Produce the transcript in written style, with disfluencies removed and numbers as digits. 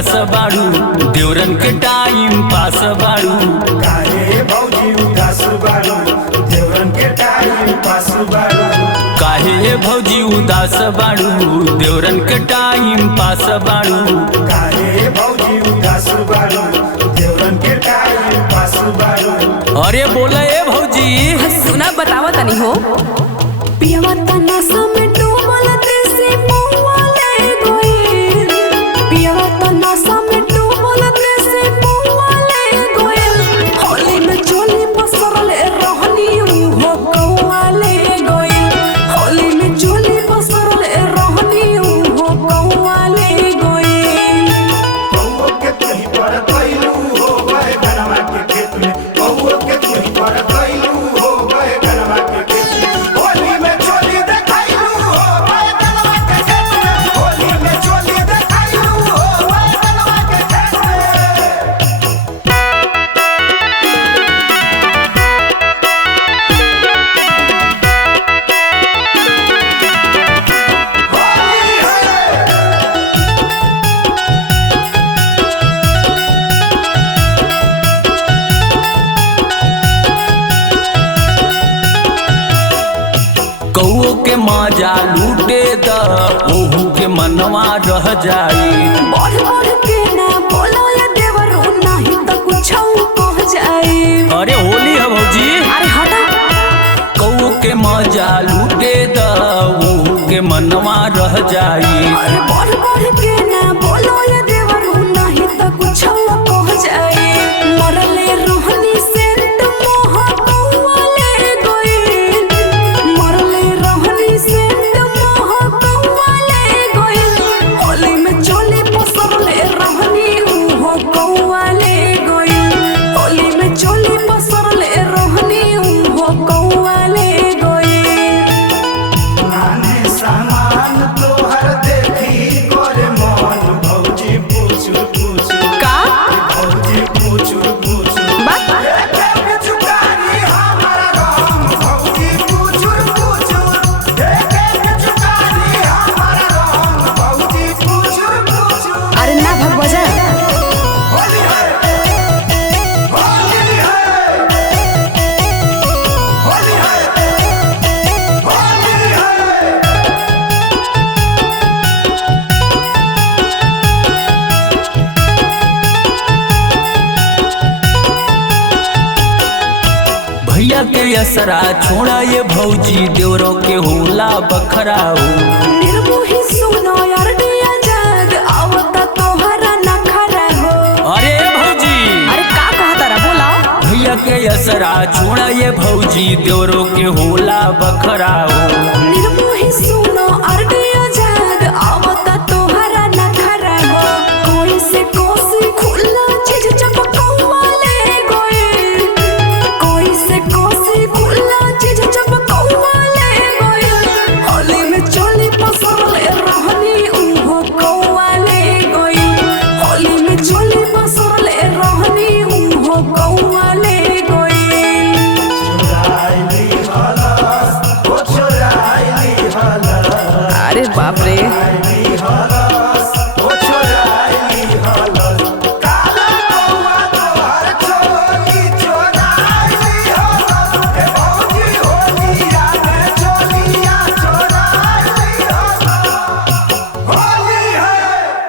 उदास बाड़ू, देवरन के टाइम पास बाड़ू। काहे भौजी उदास बाड़ू, देवरन के टाइम पास बाड़ू। काहे भौजी उदास बाड़ू, देवरन के टाइम पास बाड़ू। काहे भौजी उदास बाड़ू, देवरन के टाइम पास बाड़ू। अरे बोला ए भौजी, सुना बतावा तनी हो। पियवा तना समय डूबल देसी मौआ ले गोइल, पियवा तना समय डूबल देसी मौआ ले गोइल। होली में चोली पसरल रहनी हो कौआ ले गोइल, होली में चोली पसरल रहनी हो कौआ ले गोइल। कौओ के तुही पर गइलू हो गए गनवा के खेत में, कौओ के तुही पर गइलू हो गए गनवा के खेत में। होली में चोली देखाइलू हो गए गनवा के खेत में, होली में चोली देखाइलू हो गए गनवा के खेत में। होली है कौओ के मजा लूटे द, ओहू के मनवा रह जाई। बढ़ बढ़ के ना बोलो ये देवरू, नहीं तो कुछ कह जाए। अरे होली है भौजी, अरे हटा। कौओ के मजा लूटे द, ओहू के मनवा रह जाई। अरे बढ़ बढ़ के ना बोलो ये देवरू, नहीं तो कुछ कह जाए। मरले रोहनी सेंट मोह कौआ ले गोइल, मरले रोहनी सेंट मोह कौआ ले गोइल। होली में चोली पसरले रहनी हो कौआ ले गोइल, होली में चोली पसरले रहनी हो कौआ ले गोइल। नाने सामान तोहर देखी करे मन, भौजी पूछू पूछू का भौजी पूछू पूछू। बात एके पिचुकारी हमारा गाम, भौजी पूछू पूछू। एके पिचुकारी हमारा गाम, भौजी पूछू पूछू। अरे ना भग बजा। होली है होली है होली है होली है। भैया के असरा छोड़ा ये भौजी, देवरों के होला बखराऊ। निर्मोही सुनो यार दिया जग, आवता तोहरा नखरा हो। अरे भौजी, अरे का कहता रा बोला। भैया के असरा छोड़ा ये भौजी, देवरों के होला बखराऊ। निर्मोही सुनो यार दिया जग, आवता तोहरा नखरा हो। कोई से कोसी खुला चीज चपकौआ ले गोइल, कोई से कोसी खुला चीज चपकौआ ले गोइल। होली में चोली पसरले रहनी हो कौआ ले गोइल, होली में चोली पसरले रहनी हो कौआ ले गोइल। चुराइली हलस, ओ चुराइली हलस, अरे बाप रे। चुराइली हलस।